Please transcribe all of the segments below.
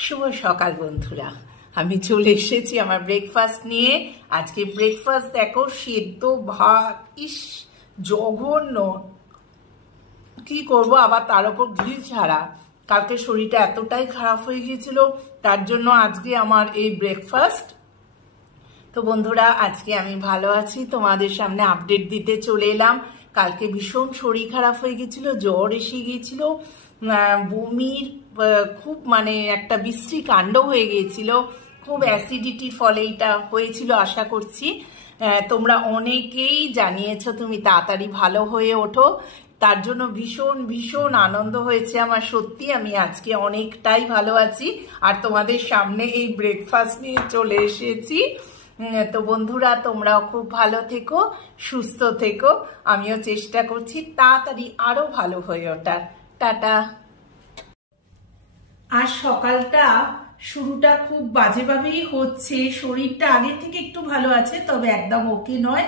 শুভ সকাল বন্ধুরা, আমি চলে এসেছি আমার ব্রেকফাস্ট নিয়ে। আজকে ব্রেকফাস্ট দেখো, সেদ্ধ ভাত। ইস, জঘন্য, কি করব, আবার তার উপর ঘি ছাড়া। কালকে শরীরটা এতটাই খারাপ হয়ে গিয়েছিল, তার জন্য আজকে আমার এই ব্রেকফাস্ট। তো বন্ধুরা, আজকে আমি ভালো আছি, তোমাদের সামনে আপডেট দিতে চলে এলাম। কালকে ভীষণ শরীর খারাপ হয়ে গেছিল, জ্বর এসে গিয়েছিল, বমির খুব একটা বিশ্রী কাণ্ড হয়ে গিয়েছিল। খুব অ্যাসিডিটির ফলে এটা হয়েছিল। আশা করছি তোমরা অনেকেই জানিয়েছো তুমি তাড়াতাড়ি ভালো হয়ে ওঠো, তার জন্য ভীষণ ভীষণ আনন্দ হয়েছে আমার। সত্যি আমি আজকে অনেকটাই ভালো আছি, আর তোমাদের সামনে এই ব্রেকফাস্ট নিয়ে চলে এসেছি। তো বন্ধুরা, তোমরাও খুব ভালো থেকো, সুস্থ থেকো। আমিও চেষ্টা করছি তাড়াতাড়ি আরো ভালো হয়ে ওঠার। টাটা। আর সকালটা শুরুটা খুব বাজেভাবেই হচ্ছে। শরীরটা আগের থেকে একটু ভালো আছে, তবে একদম ওকে নয়।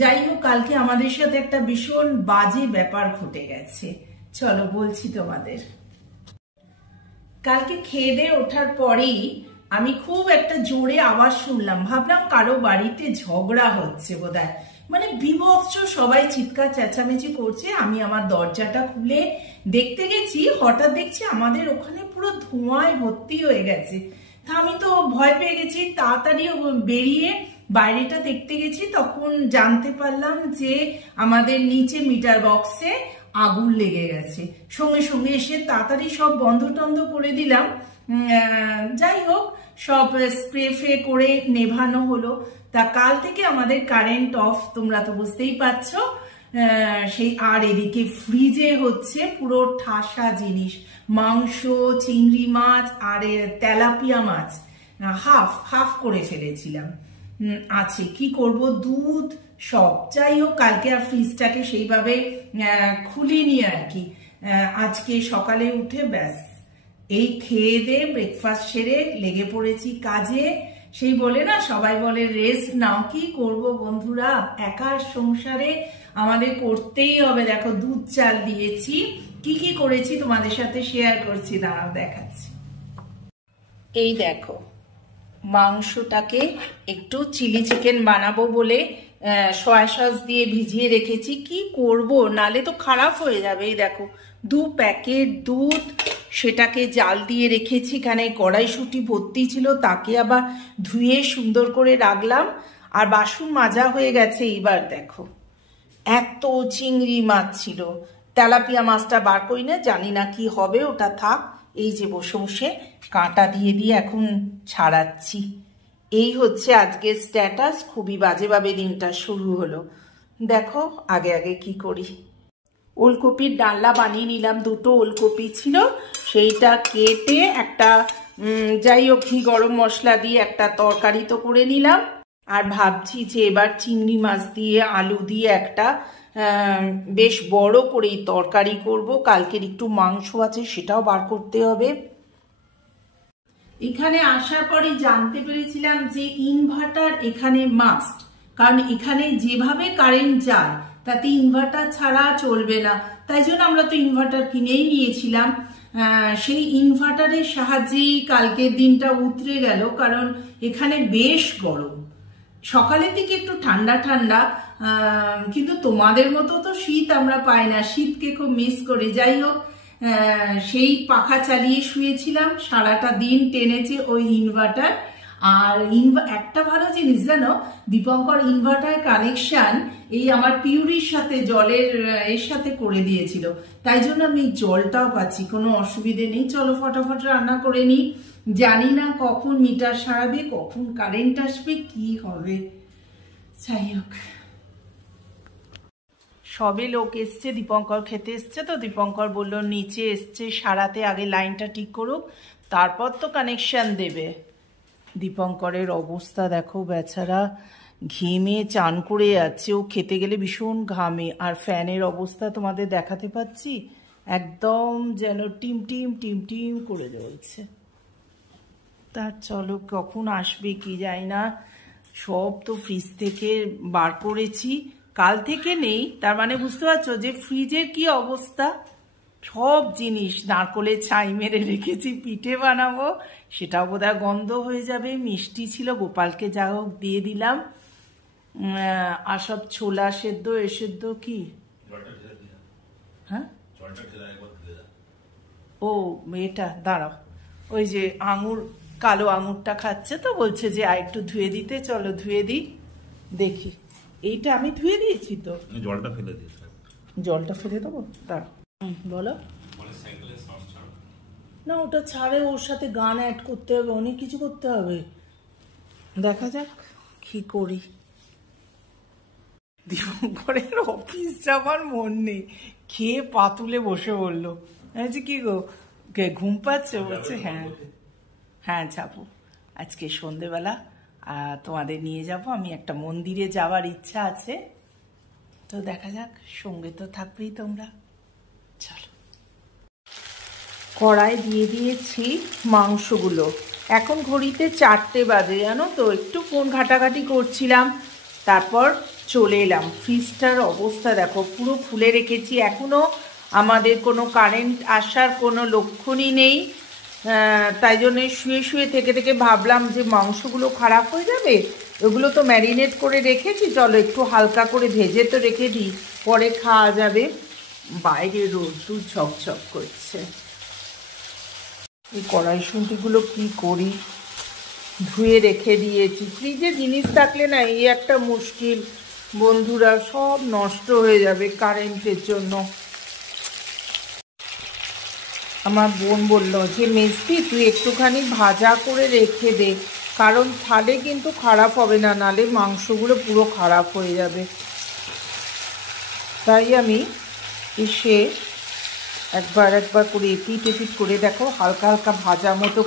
যাই হোক, কালকে আমাদের সাথে একটা ভীষণ বাজে ব্যাপার ঘটে গেছে। চলো বলছি তোমাদের। কালকে খেয়ে দিয়ে ওঠার পরেই আমি খুব একটা জোরে আওয়াজ শুনলাম। ভাবলাম কারো বাড়িতে ঝগড়া হচ্ছে বোধহয়, বিভৎস, সবাই চিৎকার চেঁচামেচি করছে। আমি আমার দরজাটা খুলে দেখতে গেছি, হঠাৎ দেখছি আমাদের ওখানে পুরো ধোঁয়ায় ভর্তি হয়ে গেছে। তা আমি তো ভয় পেয়ে গেছি, তাড়াতাড়ি বেরিয়ে বাইরেটা দেখতে গেছি। তখন জানতে পারলাম যে আমাদের নিচে মিটার বক্সে আগুন লেগে গেছে। সঙ্গে সঙ্গে এসে তাড়াতাড়ি সব বন্ধ টন্ধ করে দিলাম। যাই হোক, সব স্প্রে ফ্রে করে নেভানো হলো। তা কাল থেকে আমাদের কারেন্ট অফ, তোমরা তো বুঝতেই পারছো। সেই আর এদিকে ফ্রিজে হচ্ছে পুরো ঠাসা জিনিস, মাংস, চিংড়ি মাছ আর তেলাপিয়া মাছ হাফ হাফ করে ফেলেছিলাম আছে। কি করব, দুধ সব। যাই হোক, কালকে আর ফ্রিজটাকে সেইভাবে খুলিনি আর কি। আজকে সকালে উঠে ব্যাস এই খেয়ে দিয়ে ব্রেকফাস্ট সেরে লেগে পড়েছি কাজে। সেই বলে না, সবাই বলে রেস্ট নাও। কি করব বন্ধুরা, একার সংসারে আমাদের করতেই হবে। দেখো, দুধ চাল দিয়েছি, কি কি করেছি তোমাদের সাথে শেয়ার করছি, দাঁড়াও দেখাচ্ছি। এই দেখো, মাংসটাকে একটু চিলি চিকেন বানাবো বলে সয়া সস দিয়ে ভিজিয়ে রেখেছি। কি করব, নালে তো খারাপ হয়ে যাবে। এই দেখো, 2 প্যাকেট দুধ, সেটাকে জাল দিয়ে রেখেছি। এখানে কড়াইশুঁটি ভর্তি ছিল, তাকে আবার ধুয়ে সুন্দর করে রাখলাম। আর বাসন মাজা হয়ে গেছে। এইবার দেখো, এত চিংড়ি মাছ ছিল। তেলাপিয়া মাছটা বার করি না, জানি না কি হবে, ওটা থাক। এই যে বসে বসে কাঁটা দিয়ে দিয়ে এখন ছাড়াচ্ছি। এই হচ্ছে আজকের স্ট্যাটাস। খুবই বাজেভাবে দিনটা শুরু হলো। দেখো আগে আগে কি করি। ওলকপির ডালনা বানিয়ে নিলাম। 2টো ওলকপি ছিল, সেইটা কেটে একটা যাই হোক ঘি গরম মশলা দিয়ে একটা তরকারি তো করে নিলাম। আর ভাবছি যে এবার চিংড়ি মাছ দিয়ে আলু দিয়ে একটা বেশ বড় করেই তরকারি করব। কালকের একটু মাংস আছে, সেটাও বার করতে হবে। এখানে আসার পরে জানতে পেরেছিলাম যে ইনভার্টার এখানে মাস্ট, কারণ এখানে যেভাবে কারেন্ট যায় তাতে ইনভার্টার ছাড়া চলবে না। তাই জন্য আমরা তো ইনভার্টার কিনেই নিয়েছিলাম। সেই ইনভার্টারের সাহায্যেই কালকের দিনটা উতরে গেল, কারণ এখানে বেশ গরম। সকালের দিকে একটু ঠান্ডা ঠান্ডা, কিন্তু তোমাদের মতো তো শীত আমরা পাই না, শীতকে খুব মিস করি। যাই হোক, সেই পাখা চালিয়ে শুয়েছিলাম, সারাটা দিন টেনেছে ওই ইনভার্টার। আর একটা ভালো জিনিস জানো, দীপঙ্কর ইনভার্টার কানেকশন এই আমার পিউরির সাথে জলের এর সাথে করে দিয়েছিল। তাই জন্য আমি জলটাও পাচ্ছি, কোনো অসুবিধে নেই। চলো ফটাফট রান্না করে নিই। জানি না কখন মিটার সারাবে, কখন কারেন্ট আসবে, কি হবে। যাই হোক, সবে লোক এসছে, দীপঙ্কর খেতে এসছে। তো দীপঙ্কর বলল নিচে এসছে সারাতে, আগে লাইনটা ঠিক করুক, তারপর তো কানেকশন দেবে। দীপঙ্করের অবস্থা দেখো, বেচারা ঘেমে চান করে যাচ্ছে। ও খেতে গেলে ভীষণ ঘামে। আর ফ্যানের অবস্থা তোমাদের দেখাতে পাচ্ছি, একদম যেন টিম টিম টিম টিম করে জ্বলছে। তার চলো কখন আসবে কি যায় না। সব তো ফ্রিজ থেকে বার করেছি, কাল থেকে নেই। তার বুঝতে পারছো যে ফ্রিজের কি অবস্থা। সব জিনিস নারকোলের ছাই মেরে রেখেছি, পিঠে বানাবো, সেটাও বোধহয় গন্ধ হয়ে যাবে। মিষ্টি ছিল, গোপালকে যা হোক দিয়ে দিলাম। আর সব ছোলা সেদ্ধ এ সেদ্ধ কি, হ্যাঁ ও এটা দাঁড়াও, ওই যে আঙুর, কালো আঙুরটা খাচ্ছে তো, বলছে যে আর একটু ধুয়ে দিতে, চলো ধুয়ে দিই। দেখি, এইটা আমি ধুয়ে দিয়েছি তো, জলটা ফেলে দিই। জলটা ফেলে দেবো, দাঁড়াও। বলো না, ওটা ছাড়ে, ওর সাথে গান অ্যাড করতে হবে, অনেক কিছু করতে হবে, দেখা যাক কি করি। দীপঙ্করের অফিস যাবার মন নেই, খেয়ে পাতুলে বসে বললো। বলছি কি গো, ঘুম পাচ্ছে? বলছে হ্যাঁ হ্যাঁ যাবো আজকে সন্ধেবেলা, তোমাদের নিয়ে যাব, আমি একটা মন্দিরে যাওয়ার ইচ্ছা আছে, তো দেখা যাক, সঙ্গে তো থাকবেই তোমরা, চলো। কড়াই দিয়ে দিয়েছি মাংসগুলো, এখন ঘড়িতে 4টে বাজে, জানো তো, একটু ফোন ঘাটাঘাটি করছিলাম, তারপর চলে এলাম। ফ্রিজটার অবস্থা দেখো, পুরো খুলে রেখেছি, এখনো আমাদের কোনো কারেন্ট আসার কোনো লক্ষণই নেই, তাই জন্যে শুয়ে শুয়ে থেকে থেকে ভাবলাম যে মাংসগুলো খারাপ হয়ে যাবে, ওগুলো তো ম্যারিনেট করে রেখেছি, চলো একটু হালকা করে ভেজে তো রেখে দিই, পরে খাওয়া যাবে। বাইরে রোদ্দুর ঝকঝক করছে। এই কড়াইশুঁটিগুলো কি করি, ধুয়ে রেখে দিয়েছি। ফ্রিজে জিনিস থাকলে না এই একটা মুশকিল বন্ধুরা, সব নষ্ট হয়ে যাবে কারেন্টের জন্য। আমার বোন বলল যে মেজদি তুই একটুখানি ভাজা করে রেখে দে, কারণ তাহলে কিন্তু খারাপ হবে না, নালে মাংসগুলো পুরো খারাপ হয়ে যাবে। তাই আমি এসে একবার করে এপিট এপিট করে, দেখো হালকা হালকা ভাজা মতো